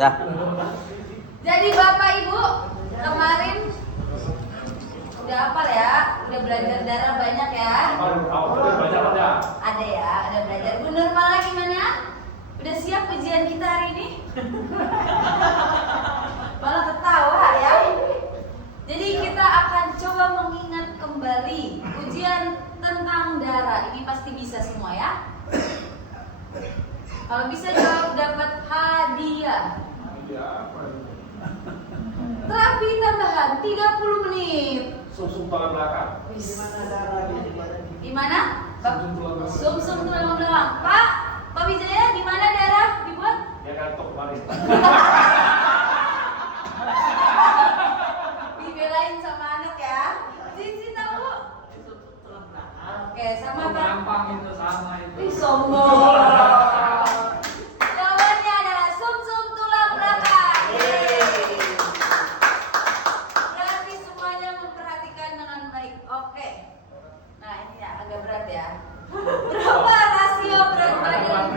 Ya. Jadi Bapak Ibu kemarin udah hafal ya, udah belajar darah banyak ya. Ada ya, ada belajar. Bu Nurmala gimana? Udah siap ujian kita hari ini? Malah ketawa ya. Jadi kita akan coba mengingat kembali ujian tentang darah. Ini pasti bisa semua ya. Kalau bisa jawab dapat hadiah. Terapi tambahan 30 menit. Sum-sum tulang belakang. Di mana? Sum-sum tulang belakang. Pak Wijaya, di mana darah dibuat? Ya kan tok kemarin. Dibelain sama anak ya. Cici tahu? Oke, sama Pak. Gampang itu sama itu. Ih, sombong. Jawabannya adalah sum-sum tulang belakang. Yeay. Berarti semuanya memperhatikan dengan baik. Oke. Nah, ini ya agak berat ya. Berapa rasio berat badan?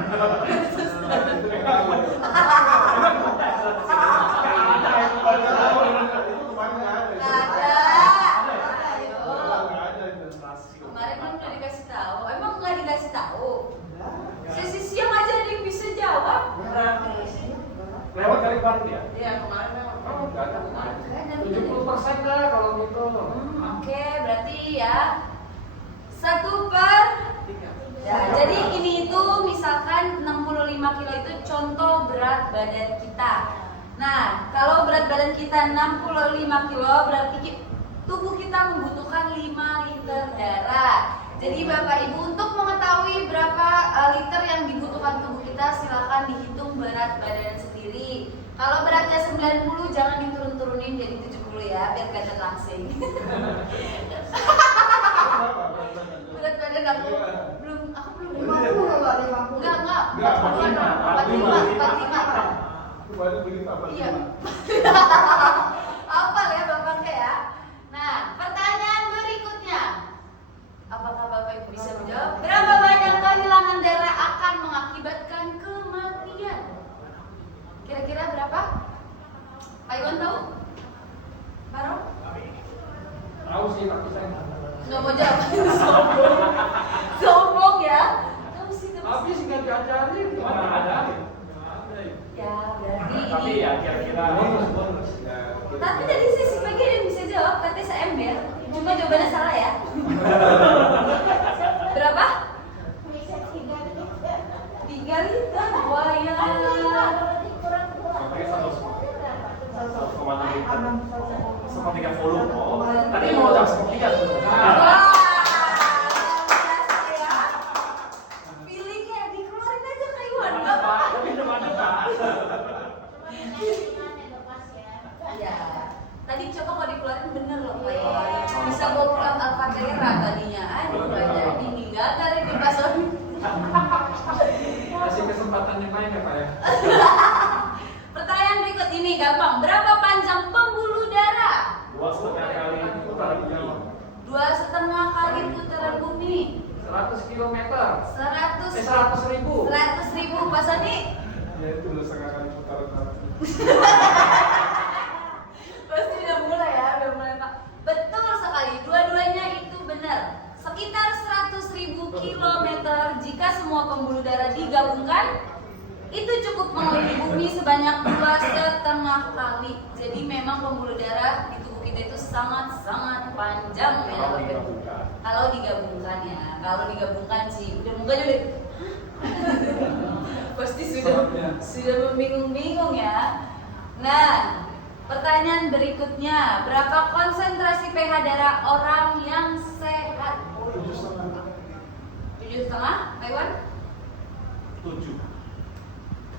Ada. Ayo. Kemarin kan udah dikasih tahu. Emang nggak dikasih tahu? Sesi siang aja ada yang bisa jawab. Lewat kali kemarin ya? Iya, kemarin memang. Oh, enggak ada kemarin. 70% dah kalau gitu. Oke, berarti ya 1/3. Ya, jadi ini itu misalkan 65 kilo itu contoh berat badan kita. Nah, kalau berat badan kita 65 kilo berarti tubuh kita membutuhkan 5 liter darah. Jadi Bapak Ibu untuk mengetahui berapa liter yang dibutuhkan tubuh kita silakan dihitung berat badan sendiri. Kalau beratnya 90 jangan diturun-turunin jadi 70 ya biar kelihatan langsing. Berat badan aku belum 50. Enggak. 45. Iya. Hafal ya Bapaknya ya. Nah, pertanyaan berikutnya. Apakah Bapak Ibu bisa menjawab? Berapa banyak kehilangan darah akan mengakibatkan kematian? Kira-kira berapa? Pak Iwan tahu? Pak Rom? Tahu sih tapi saya Nggak mau jawab. Sombong ya. Tahu sih tapi sih nggak diajarin. Mana ada? Ya, berarti Tapi ini. ya kira-kira Tapi tadi sisi bagian yang bisa jawab katanya seember. Cuma jawabannya salah ya. Berapa? 3 liter. Wah ya. Katanya 1,3 liter. 1,3 volume. Oh, tadi mau jam 1,3 sebenarnya. Wah. Biasa ya. Feelingnya dikeluarin aja Kak Iwan. Nggak apa-apa. Tapi depan-depan. Ya. Tadi coba kalau dikeluarin bener loh Pak Iwan. Bisa bawa pulang Alfatera tadinya. Aduh nggak jadi nih. Gagal ini Pak Sony. Kasih kesempatan yang lain ya Pak ya. Pertanyaan berikut ini gampang. Berapa panjang pembuluh darah? 2,5 kali putaran bumi. 2,5 kali putaran bumi. 100 km. 100.000 Pak Sony. Ya itu 2,5 kali putaran. Pasti udah mulai ya, udah mulai Pak. Betul sekali, dua-duanya itu benar. Sekitar 100.000 kilometer jika semua pembuluh darah digabungkan itu cukup mengelilingi bumi sebanyak 2,5 kali. Jadi memang pembuluh darah di tubuh kita itu sangat-sangat panjang ya Bapak Ibu. Kalau digabungkan ya, kalau digabungkan sih udah mukanya udah pasti sudah membingung-bingung ya. Nah, pertanyaan berikutnya, berapa konsentrasi pH darah orang yang sehat? 7,5, Pak Iwan? 7.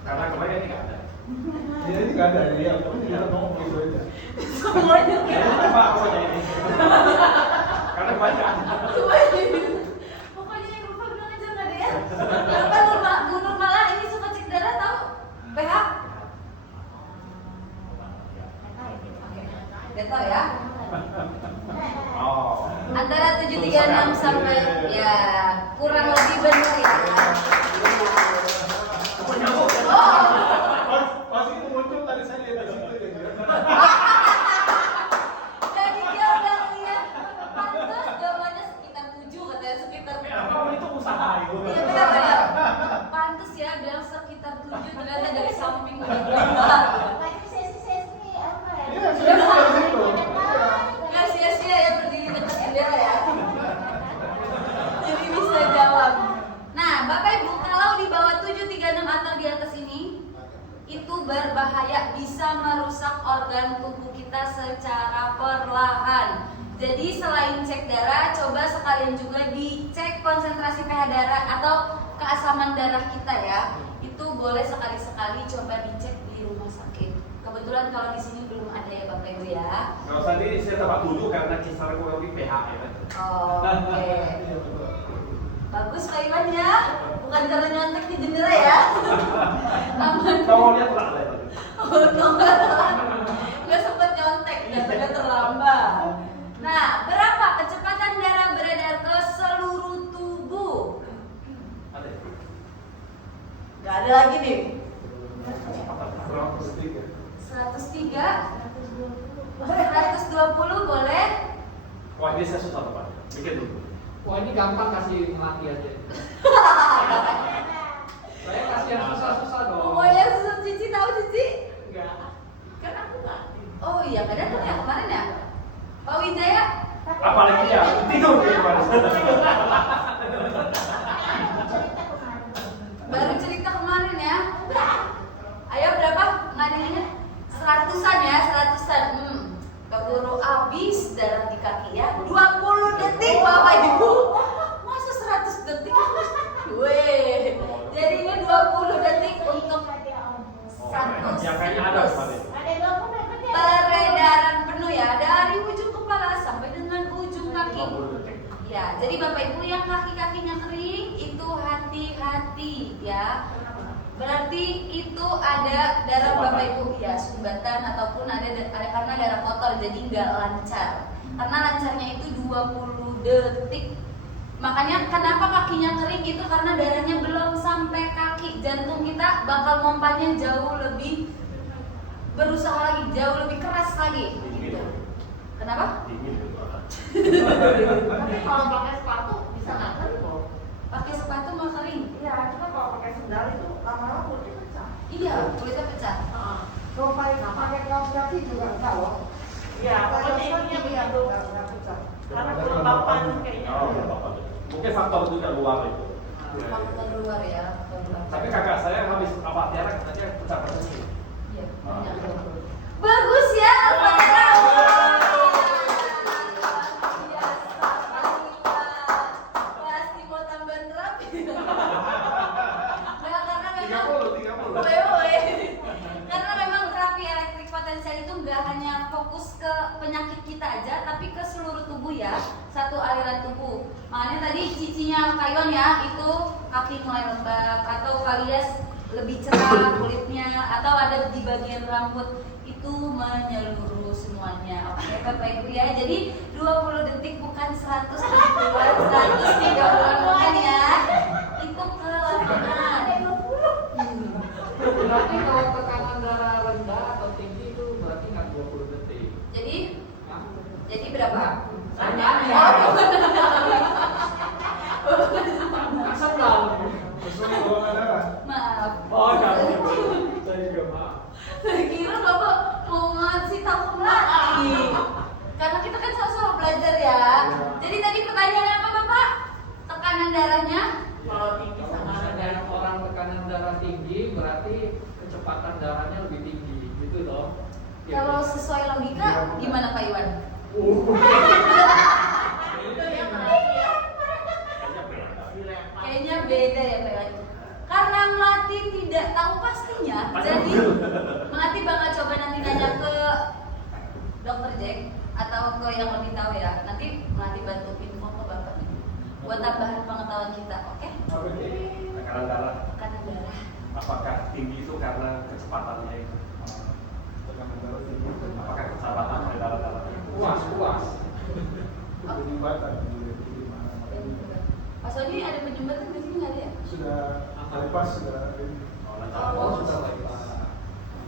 Karena kemarin ini nggak ada. Ya ini nggak ada ya, pokoknya kita ngomong gitu aja. Semuanya Ya, Pak, pokoknya ini. Karena banyak. Pokoknya yang lupa bilang aja nggak ada ya. Bapak Bu Nurmala ini suka cek darah tahu? pH? Gak tahu ya? Oh. Antara 736 sampai ya kurang lebih benar ya. Punya kok. Oh, Pas itu muncul berbahaya, bisa merusak organ tubuh kita secara perlahan. Jadi selain cek darah, coba sekalian juga dicek konsentrasi pH darah atau keasaman darah kita ya. Itu boleh sekali-sekali coba dicek di rumah sakit. Kebetulan kalau di sini belum ada ya Bapak Ibu ya. Nggak usah ini saya tempat 7 karena kisaran kurang lebih pH ya kan. Oh, oke. Bagus Pak Iwan ya. Bukan karena nyontek di jendela ya. Aman. Nomornya telah ada. Oh, nomor nggak sempat nyontek, datanya terlambat. Nah, berapa kecepatan darah beredar ke seluruh tubuh? Ada. Gak ada lagi nih. 103. 103, 120 boleh? Wah ini saya susah Pak. Bikin dulu. Wah ini gampang kasih melati aja. Saya kasih yang susah-susah dong. Pokoknya susah Cici tahu Cici? Enggak. Kan aku nggak. Oh iya, kadang kan ya kemarin ya. Pak Wijaya, Apalagi ya tidur di depan. baru cerita kemarin ya. Ayo berapa? Nggak ada yang ingat? 100-an ya, 100-an. Keburu habis darah di kaki ya. 20 detik Bapak Ibu. Masa 100 detik? Weh. Jadinya 20 detik untuk Yang kayaknya ada Pak. peredaran penuh ya dari ujung kepala sampai dengan ujung kaki. 20 detik. Ya, jadi Bapak Ibu yang kaki-kakinya kering itu hati-hati ya. Berarti itu ada darah Bapak Ibu ya, sumbatan ataupun ada karena darah kotor jadi nggak lancar. Karena lancarnya itu 20 detik. Makanya kenapa kakinya kering itu karena darahnya belum sampai kaki. Jantung kita bakal mompanya jauh lebih berusaha lagi, jauh lebih keras lagi. Gitu. Kenapa? Dingin. Tapi kalau pakai sepatu bisa nggak kering kok? Pakai sepatu mau kering? Iya, cuma kalau pakai sendal itu lama-lama kulitnya pecah. Iya, kulitnya pecah. Kalau pakai kaos kaki juga enggak loh. Iya, pokoknya ininya begitu. Nggak pecah. Karena kelembapan kayaknya. Oh, Bapak. Mungkin faktor juga luar itu. Faktor luar ya, faktor luar. Tapi kakak saya habis apa tiara katanya pecah-pecah sih. Iya, banyak. Bagus ya, Alfatera. Pasti mau tambahan terapi. Nggak, karena memang 30. Woi. Karena memang terapi elektrik potensial itu nggak hanya fokus ke penyakit kita aja, tapi ke seluruh tubuh ya, satu aliran tubuh. Makanya tadi cicinya Kak Iwan ya, itu kaki mulai lembab atau alias lebih cerah kulitnya atau ada di bagian rambut itu menyeluruh semuanya. Oke Bapak Ibu ya, jadi 20 detik bukan 170-an, 130-an bukan ya. Itu kelamaan. Berarti kalau tekanan darah rendah atau tinggi itu berarti nggak 20 detik. Jadi berapa? Tanyanya. Sedang. Sesuai golongan darah. Maaf. Oh, enggak. Saya juga maaf. Saya kira Bapak mau ngasih tahu lagi. Karena kita kan sama-sama belajar ya. Jadi tadi pertanyaannya apa Bapak? Tekanan darahnya? Kalau tinggi Kalau sama misalnya orang tekanan darah tinggi berarti kecepatan darahnya lebih tinggi, gitu loh. Kalau sesuai logika gimana Pak Iwan? itu yang rahasia. Kayaknya beda ya Pak Iwan. Karena Melati tidak tahu pastinya, jadi Melati bakal coba nanti nanya ke Dokter Jack atau ke yang lebih tahu ya. Nanti Melati bantu info ke Bapak buat tambahan pengetahuan kita, oke? Apa ini? Tekanan darah. Tekanan darah. Apakah tinggi itu karena kecepatannya itu? Tekanan darah tinggi. Apakah kecepatan dari darah-darah? Puas. Penyumbatan. Pak Sony ada penjembatan di sini nggak ada ya? Sudah bypass sudah. Oh, lancar. Oh, sudah baik.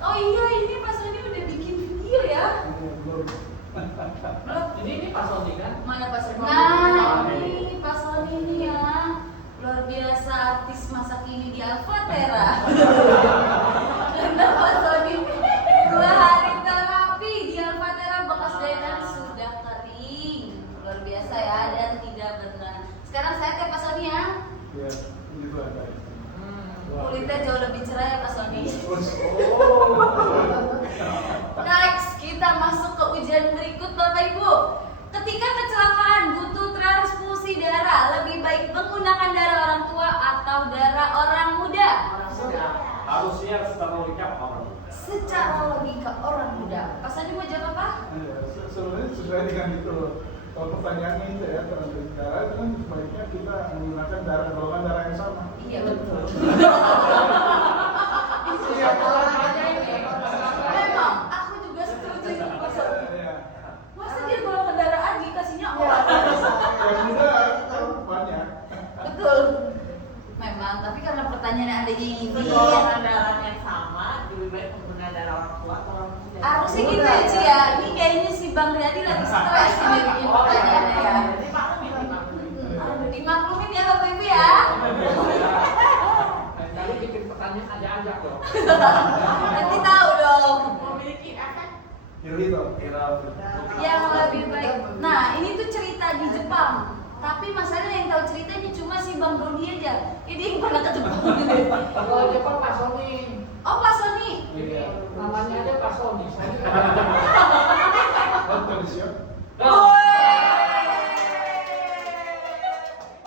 Oh iya, ini Pak Sony udah bikin video ya? Belum. Belum. Ini Pak Sony kan? Mana Pak Sony? Nah, ini Pak Sony ini ya. Luar biasa artis masa kini di Alfatera. Karena Pak Sony 2 hari terapi di Alfatera bekas jahitan sudah kering. Luar biasa ya dan tidak benar. Sekarang saya ke Pak Sony ya. Ya, itu ada. Kulitnya jauh lebih cerah ya Pak Sony. Oh, secara logika orang muda. Pas Andi mau jawab apa? Iya, sebenarnya sesuai dengan itu. Kalau pertanyaannya itu ya, transfusi darah itu kan sebaiknya kita menggunakan golongan darah yang sama. Iya betul. Iya, olahraga ini. Memang, aku juga setuju itu masa. Iya. Masa dia golongan darah Andi kasihnya Iya, orang? Yang muda kan banyak. Betul. Memang, tapi karena pertanyaannya Anda ini Golongan darah yang sama, lebih baik pengguna darah orang tua atau orang muda. harusnya gitu ya Ci ya. Ini kayaknya si Bang Riyadi lagi stres ini bikin pertanyaannya ya. Dimaklumin ya Bapak Ibu ya. Dan kali bikin pertanyaan aja loh. Nanti tahu dong Memiliki efek Kirito. yang lebih baik. Nah ini tuh cerita di Jepang. Tapi masalahnya yang tahu ceritanya cuma si Bang Doni aja. Ini yang pernah ke Jepang gitu. Kalau Jepang Pak Sony. Oh Pak Sony. Iya. Namanya aja Pak Sony. Betul siap.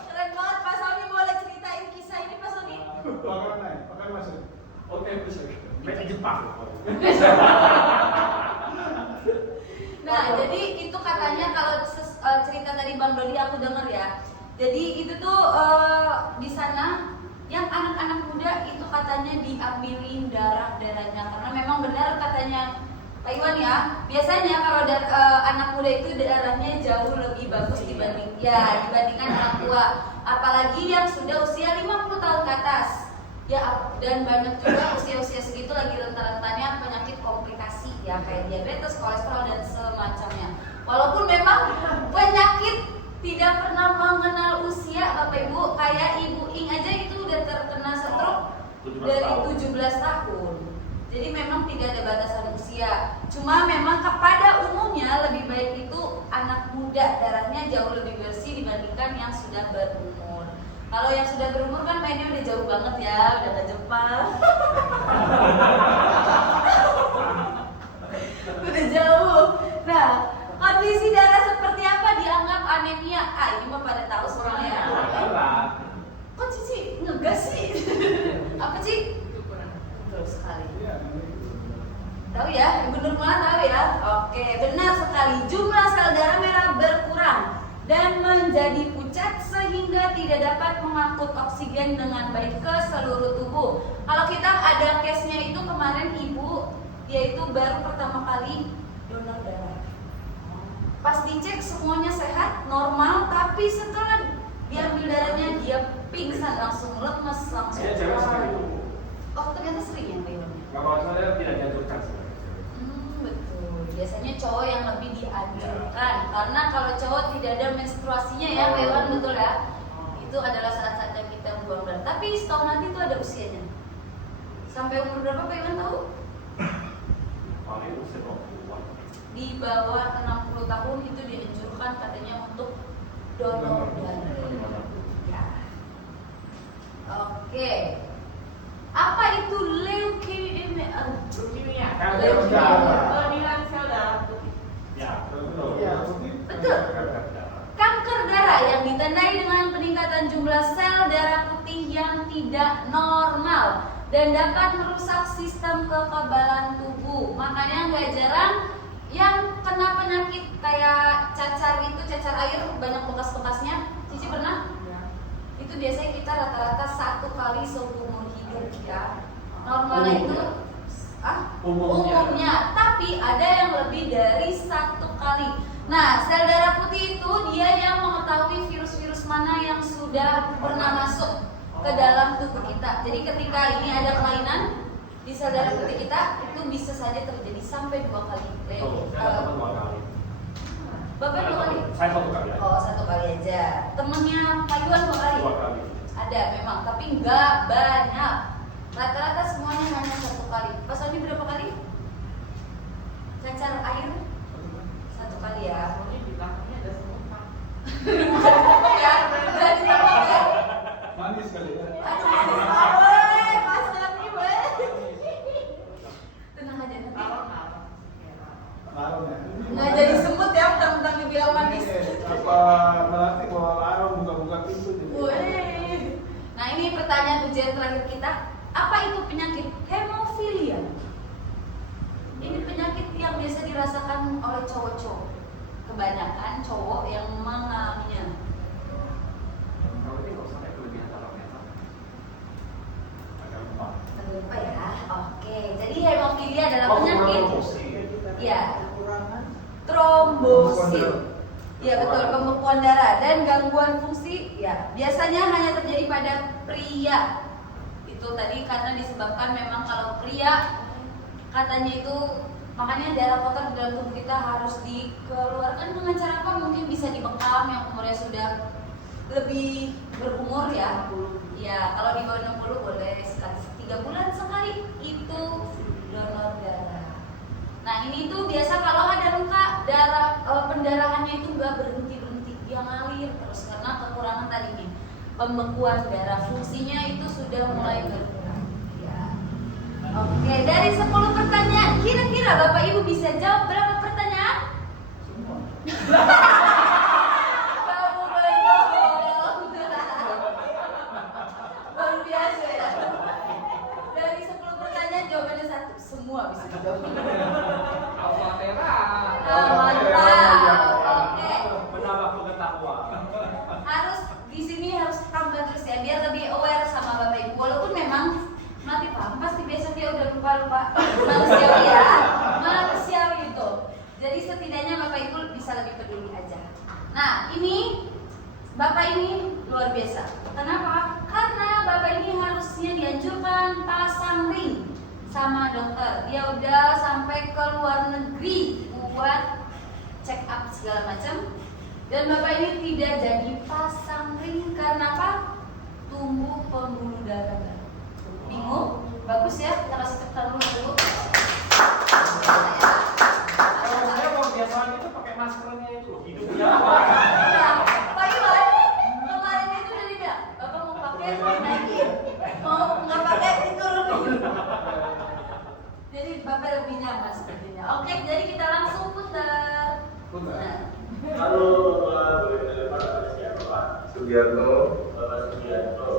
Keren banget Pak Sony, boleh ceritain kisah ini Pak Sony. Pakai masuk. Oke, bisa. Main Jepang. Nah, jadi itu katanya kalau cerita dari Bang Dodi aku dengar ya. Jadi itu tuh di sana yang anak-anak muda itu katanya diambilin darahnya karena memang benar katanya Pak Iwan ya. Biasanya kalau anak muda itu darahnya jauh lebih bagus dibandingkan orang tua. Apalagi yang sudah usia 50 tahun ke atas. Ya, dan banyak juga usia-usia segitu lagi rentan-rentannya penyakit komplikasi ya kayak diabetes, kolesterol dan semacamnya. Walaupun memang penyakit tidak pernah mengenal usia Bapak Ibu, kayak Ibu Ing aja itu udah terkena stroke dari 17 tahun. Jadi memang tidak ada batasan usia. Cuma memang kepada umumnya lebih baik itu anak muda darahnya jauh lebih bersih dibandingkan yang sudah berumur. Kalau yang sudah berumur kan mainnya udah jauh banget ya, udah ke Jepang. Udah jauh. Nah, kondisi darah seperti apa dianggap anemia? Ini mah pada tahu semuanya ya. Kok Cici ngegas sih? Apa Ci? Betul sekali. Tahu ya, Ibu Nurmala tahu ya? Oke, benar sekali. Jumlah sel darah merah berkurang dan menjadi pucat sehingga tidak dapat mengangkut oksigen dengan baik ke seluruh tubuh. Kalau kita ada case-nya itu kemarin ibu, yaitu baru pertama kali donor darah. Pas dicek semuanya sehat, normal, tapi setelah diambil darahnya dia pingsan, langsung lemes, langsung. Saya cewek sekali itu. Oh ternyata sering ya Mbak Iwan? Nggak mau saya tidak dianjurkan sih. Betul. Biasanya cowok yang lebih dianjurkan karena kalau cowok tidak ada menstruasinya ya, Pak Iwan, betul ya? Itu adalah saat-saatnya kita membuang darah. Tapi setahun nanti itu ada usianya. Sampai umur berapa Pak Iwan tahu? Paling usia 20-an. Di bawah 60 tahun itu dianjurkan katanya untuk donor darah. Ya. Oke. Apa itu leukemia? Kelainan sel darah putih. Ya, betul. Betul. Kanker darah yang ditandai dengan peningkatan jumlah sel darah putih yang tidak normal dan dapat merusak sistem kekebalan tubuh. Makanya nggak jarang yang kena penyakit kayak cacar itu, cacar air banyak bekas-bekasnya. Cici pernah? Itu biasanya kita rata-rata 1 kali seumur hidup ya. Normalnya itu umumnya, tapi ada yang lebih dari 1 kali. Nah, sel darah putih itu dia yang mengetahui virus-virus mana yang sudah pernah masuk ke dalam tubuh kita. Jadi ketika ini ada kelainan di sel darah putih kita, itu bisa saja terjadi sampai 2 kali. Saya dapat 2 kali. Bapak 2 kali? Saya 1 kali. Oh, 1 kali aja. Temennya Pak Iwan 2 kali? 2 kali. Ada memang, tapi nggak banyak. Rata-rata semuanya hanya 1 kali. Pas Sony berapa kali? Cacar air? 1 kali ya. Ini di belakangnya ada semua. Ya, berarti apa ya? Manis kali ya. Aduh, manis banget, Mas Sony, weh. Tenang aja nanti. Larang ya. Nggak jadi semut ya, mentang-mentang dibilang manis. Apa melatih bawa larang buka-buka pintu jadi. Weh. Nah ini pertanyaan ujian terakhir kita. Apa itu penyakit hemofilia? kebanyakan cowok yang mengalaminya. Kalau ini nggak usah kayak kelebihan dalam mental. Agak lupa. Lupa ya. Oke, jadi hemofilia adalah penyakit ya trombosit. Ya betul, pembekuan darah dan gangguan fungsi ya biasanya hanya terjadi pada pria. Itu tadi karena disebabkan memang kalau pria katanya itu makanya darah kotor di dalam tubuh kita harus dikeluarkan dengan cara apa? Mungkin bisa dibekam yang umurnya sudah lebih berumur ya. Ya, kalau di bawah 60 boleh sekali 3 bulan sekali itu donor darah. Nah, ini tuh biasa kalau ada luka darah pendarahannya itu nggak berhenti dia ngalir terus karena kekurangan tadi nih pembekuan darah, fungsinya itu sudah mulai berkurang. Ya. Oke, dari 10 pertanyaan, kira-kira Bapak Ibu bisa jawab berapa pertanyaan? Semua. Kamu bohong. Luar biasa ya. Dari 10 pertanyaan jawabannya 1, semua bisa dijawab. Al-Fatihah. Mantap. Oke. Menambah pengetahuan. Harus di sini harus tambah terus ya biar lebih aware sama Bapak Ibu. Walaupun memang nanti pasti besok dia udah lupa manusiawi ya, manusiawi itu. Jadi setidaknya Bapak Ibu bisa lebih peduli aja. Nah ini Bapak ini luar biasa. Kenapa? Karena Bapak ini harusnya dianjurkan pasang ring sama dokter. Dia udah sampai ke luar negeri buat check up segala macam. Dan Bapak ini tidak jadi pasang ring karena apa? Tumbuh pembuluh darah. Bingung? Bagus ya, kita kasih tepuk tangan dulu. Kalau saya mau biasanya itu pakai maskernya itu hidupnya apa? Ya, Pak Iwan, kemarin itu udah dibilang, Bapak mau pakai naikin, mau nggak pakai diturunin. Jadi Bapak lebih nyaman sepertinya. Oke, jadi kita langsung putar. Nah. Halo, Pak. Boleh telepon pada siapa, Pak? Sugiarto. Bapak Sugiarto.